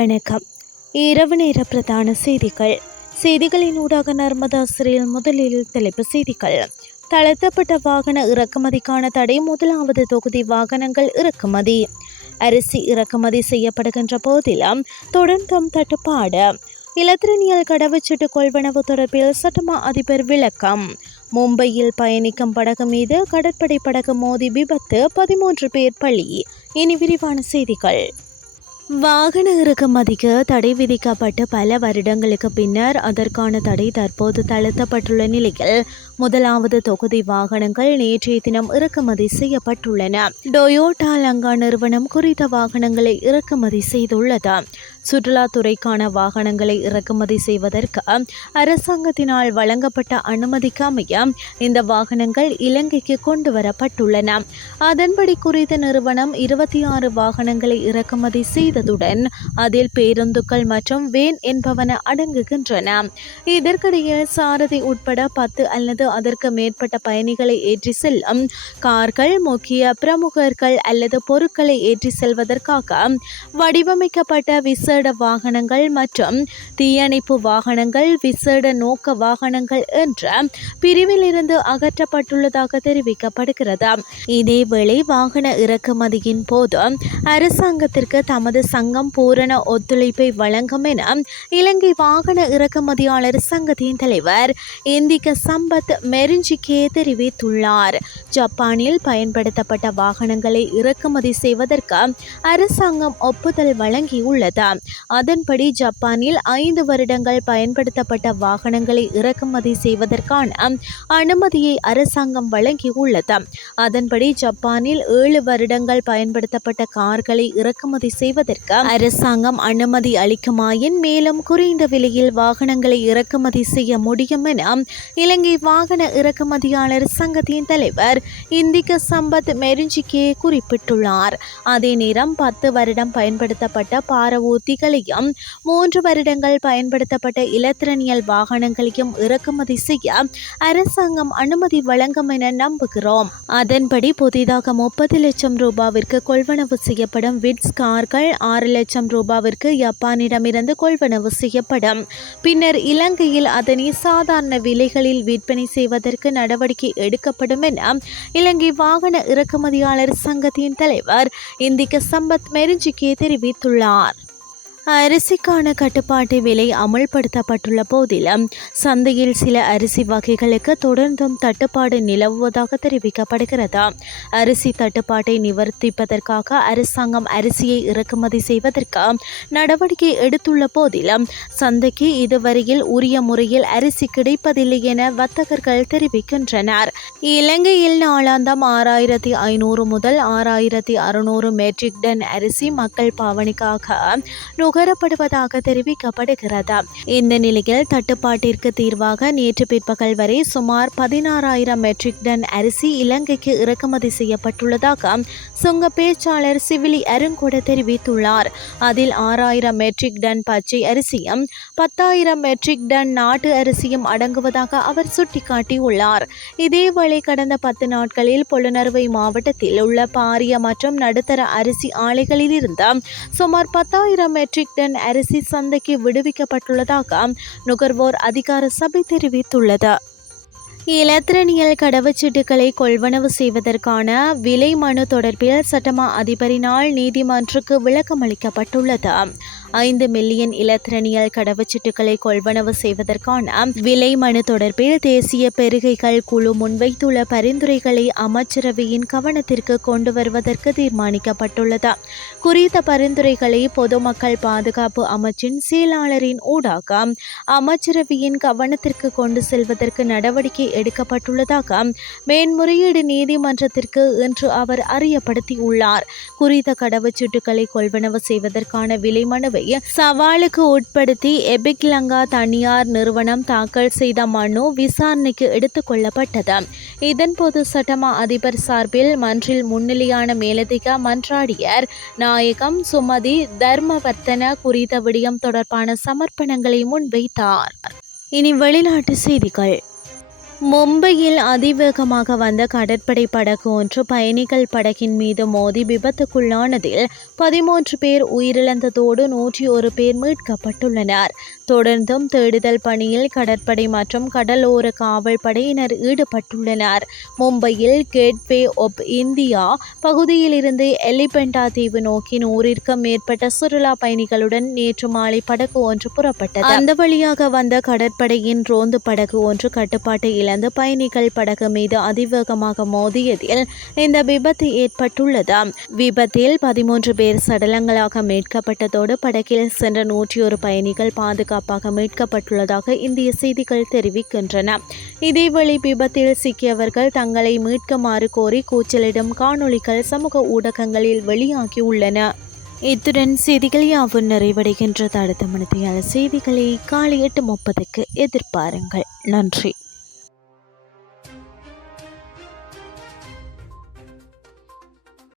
வணக்கம். இரவு நேர பிரதான செய்திகள். செய்திகளின் ஊடாக நர்மதா சிறையில் முதலில் தலைப்பு செய்திகள். தளர்த்தப்பட்ட வாகன இறக்குமதிக்கான தடை முதலாவது தொகுதி வாகனங்கள் இறக்குமதி. அரிசி இறக்குமதி செய்யப்படுகின்ற போதிலும் தொடர்ந்தும் தட்டுப்பாடு. இலத்திரனியல் கடவுச்சீட்டு கொள்வனவு தொடர்பில் சட்டமா அதிபர் விளக்கம். மும்பையில் பயணிக்கும் படகு மீது கடற்படை படகு மோதி விபத்து பதிமூன்று பேர் பலி. இனி விரிவான செய்திகள். வாகன இறக்குமதிக்கு தடை விதிக்கப்பட்டு பல வருடங்களுக்கு பின்னர் அதற்கான தடை தற்போது தளர்த்தப்பட்டுள்ள நிலையில் முதலாவது தொகுதி வாகனங்கள் நேற்றைய தினம் இறக்குமதி செய்யப்பட்டுள்ளன. டொயோட்டா லங்கா நிறுவனம் குறித்த வாகனங்களை இறக்குமதி செய்துள்ளது. சுற்றுலாத்துறைக்கான வாகனங்களை இறக்குமதி செய்வதற்கு அரசாங்கத்தினால் வழங்கப்பட்ட அனுமதிக்கு அமைய இந்த வாகனங்கள் இலங்கைக்கு கொண்டு வரப்பட்டுள்ளன அதன்படி குறித்த நிறுவனம் இருபத்தி ஆறு வாகனங்களை இறக்குமதி செய்து செய்ததுடன் அதில் பேருந்துகள் மற்றும் வேன் என்பவன அடங்குகின்றன. இதற்கிடையில் சாரதி உட்பட பத்து அல்லது அதற்கு மேற்பட்ட பயணிகளை ஏற்றி செல்லும். கார்கள் முக்கிய பிரமுகர்கள் அல்லது பொருட்களை ஏற்றி செல்வதற்காக வடிவமைக்கப்பட்ட விசேட வாகனங்கள் மற்றும் தீயணைப்பு வாகனங்கள் விசேட நோக்க வாகனங்கள் என்ற பிரிவிலிருந்து அகற்றப்பட்டுள்ளதாக தெரிவிக்கப்படுகிறது. இதேவேளை வாகன இறக்குமதியின் போது அரசாங்கத்திற்கு தமது சங்கம் பூரண ஒத்துழைப்பை வழங்கும் என இலங்கை வாகன இறக்குமதியாளர் சங்கத்தின் தலைவர் இந்திக சம்பத் மெரிஞ்சிகே தெரிவித்துள்ளார். ஜப்பானில் பயன்படுத்தப்பட்ட வாகனங்களை இறக்குமதி செய்வதற்கு அரசாங்கம் ஒப்புதல் வழங்கியுள்ளது. அதன்படி ஜப்பானில் ஐந்து வருடங்கள் பயன்படுத்தப்பட்ட வாகனங்களை இறக்குமதி செய்வதற்கான அனுமதியை அரசாங்கம் வழங்கியுள்ளது. அதன்படி ஜப்பானில் ஏழு வருடங்கள் பயன்படுத்தப்பட்ட கார்களை இறக்குமதி செய்வதற்கு அரசாங்கம் அனுமதி அளிக்குமாயின் மேலும் குறைந்த விலையில் வாகனங்களை இறக்குமதி செய்ய முடியும் என இலங்கை வாகன இறக்குமதியாளர் சங்கத்தின் தலைவர் இந்திக சம்பத் மெரிஞ்சிக்கே குறிப்பிட்டுள்ளார். அதே நேரம் பத்து வருடம் பயன்படுத்தப்பட்ட பாரவூர்த்திகளையும் மூன்று வருடங்கள் பயன்படுத்தப்பட்ட இலத்திரனியல் வாகனங்களையும் இறக்குமதி செய்ய அரசாங்கம் அனுமதி வழங்கும் என நம்புகிறோம். அதன்படி புதிதாக முப்பது லட்சம் ரூபாவிற்கு கொள்வனவு செய்யப்படும் விட்ஸ் கார்கள் ஆறு லட்சம் ரூபாவிற்கு ஜப்பானிடமிருந்து கொள்வனவு செய்யப்படும். பின்னர் இலங்கையில் அதனை சாதாரண விலைகளில் விற்பனை செய்வதற்கு நடவடிக்கை எடுக்கப்படும் என இலங்கை வாகன இறக்குமதியாளர் சங்கத்தின் தலைவர் இந்திக்க சம்பத் மெரிஞ்சிக்கே தெரிவித்துள்ளார். அரிசிக்கான கட்டுப்பாட்டு விலை அமல்படுத்தப்பட்டுள்ள போதிலும் சந்தையில் சில அரிசி வகைகளுக்கு தொடர்ந்தும் தட்டுப்பாடு நிலவுவதாக தெரிவிக்கப்படுகிறது? அரிசி தட்டுப்பாட்டை நிவர்த்திப்பதற்காக அரசாங்கம் அரிசியை இறக்குமதி செய்வதற்கு நடவடிக்கை எடுத்துள்ள போதிலும் சந்தைக்கு இதுவரையில் உரிய முறையில் அரிசி கிடைப்பதில்லை என வர்த்தகர்கள் தெரிவிக்கின்றனர். இலங்கையில் நாளாந்தம் ஆறாயிரத்தி ஐநூறு முதல் ஆறாயிரத்தி அறுநூறு மெட்ரிக் டன் அரிசி மக்கள் பாவனைக்காக நுகரப்படுவதாக தெரிவிக்கப்படுகிறது? இந்த நிலையில் தட்டுப்பாட்டிற்கு தீர்வாக நேற்று பிற்பகல் வரை சுமார் பதினாறாயிரம் மெட்ரிக் டன் அரிசி இலங்கைக்கு இறக்குமதி செய்யப்பட்டுள்ளதாக சுங்க பேச்சாளர் சிவிலி அருங்கொட தெரிவித்துள்ளார். அதில் ஆறாயிரம் மெட்ரிக் டன் பச்சை அரிசியும் பத்தாயிரம் மெட்ரிக் டன் நாட்டு அரிசியும் அடங்குவதாக அவர் சுட்டிக்காட்டியுள்ளார். இதேவேளை கடந்த பத்து நாட்களில் பொழுநறுவை மாவட்டத்தில் உள்ள பாரிய மற்றும் நடுத்தர அரிசி ஆலைகளில் இருந்து சுமார் பத்தாயிரம் மெட்ரிக் டன் அரிசி சந்தைக்கு விடுவிக்கப்பட்டுள்ளதாக நுகர்வோர் அதிகார சபை தெரிவித்துள்ளது. இலத்திரனியல் கடவுச்சீட்டுகளை கொள்வனவு செய்வதற்கான விலை மனு தொடர்பில் சட்டமா அதிபரினால் நீதிமன்றுக்கு விளக்கம் அளிக்கப்பட்டுள்ளது ஐந்து மில்லியன் இலத்திரனியல் கடவுச்சீட்டுகளை கொள்வனவு செய்வதற்கான விலை மனு தொடர்பில் தேசிய பெருகைகள் குழு முன்வைத்துள்ள பரிந்துரைகளை அமைச்சரவையின் கவனத்திற்கு கொண்டு வருவதற்கு தீர்மானிக்கப்பட்டுள்ளது. குறித்த பரிந்துரைகளை பொதுமக்கள் பாதுகாப்பு அமைச்சின் செயலாளரின் ஊடாக அமைச்சரவையின் கவனத்திற்கு கொண்டு செல்வதற்கு நடவடிக்கை எடுக்கப்பட்டுள்ளதாக மேன்முறையீடு நீதிமன்றத்திற்கு இன்று அவர் அறியப்படுத்தியுள்ளார். குறித்த கடவுச்சீட்டுகளை கொள்வனவு செய்வதற்கான விலை மனுவை சவாலுக்கு உட்படுத்தி எபிக் லங்கா தனியார் நிறுவனம் தாக்கல் செய்த மனு விசாரணைக்கு எடுத்துக்கொள்ளப்பட்டது இதன்போது சட்டமா அதிபர் சார்பில் மன்றில் முன்னிலையான மேலதிக மன்றாடியர் நாயகம் சுமதி தர்மவர்த்தன குறித்த விடயம் தொடர்பான சமர்ப்பணங்களை முன்வைத்தார். இனி வெளிநாட்டு செய்திகள். மும்பையில் அதிவேகமாக வந்த கடற்படை படகு ஒன்று பயணிகள் படகின் மீது மோதி விபத்துக்குள்ளானதில் பதிமூன்று பேர் உயிரிழந்ததோடு நூற்றி ஒரு பேர் மீட்கப்பட்டுள்ளனர். தொடர்ந்தும் தேடுதல் பணியில் கடற்படை மற்றும் கடலோர காவல் படையினர் ஈடுபட்டுள்ளனர். மும்பையில் கேட்வே ஒப் இந்தியா பகுதியில் இருந்து எலிபெண்டா தீவு நோக்கி நூறிற்கும் மேற்பட்ட சுற்றுலா பயணிகளுடன் நேற்று மாலை படகு ஒன்று புறப்பட்டது. அந்த வழியாக வந்த கடற்படையின் ரோந்து படகு ஒன்று கட்டுப்பாட்டு இழந்து பயணிகள் படகு மீது அதிவேகமாக மோதியதில் இந்த விபத்து ஏற்பட்டுள்ளது. விபத்தில் பதிமூன்று பேர் சடலங்களாக மீட்கப்பட்டதோடு படகில் சென்ற நூற்றி ஒரு பயணிகள் பாதுகாப்பாக மீட்கப்பட்டுள்ளதாக இந்திய செய்திகள் தெரிவிக்கின்றன. இதேவேளை விபத்தில் சிக்கியவர்கள் தங்களை மீட்குமாறு கோரி கூச்சலிடும் காணொளிகள் சமூக ஊடகங்களில் வெளியாகியுள்ளன. இத்துடன் செய்திகள் யாவும் நிறைவடைகின்றது. அடுத்த மணித்தியால செய்திகளை காலை எட்டு முப்பதுக்கு எதிர்பாருங்கள். நன்றி.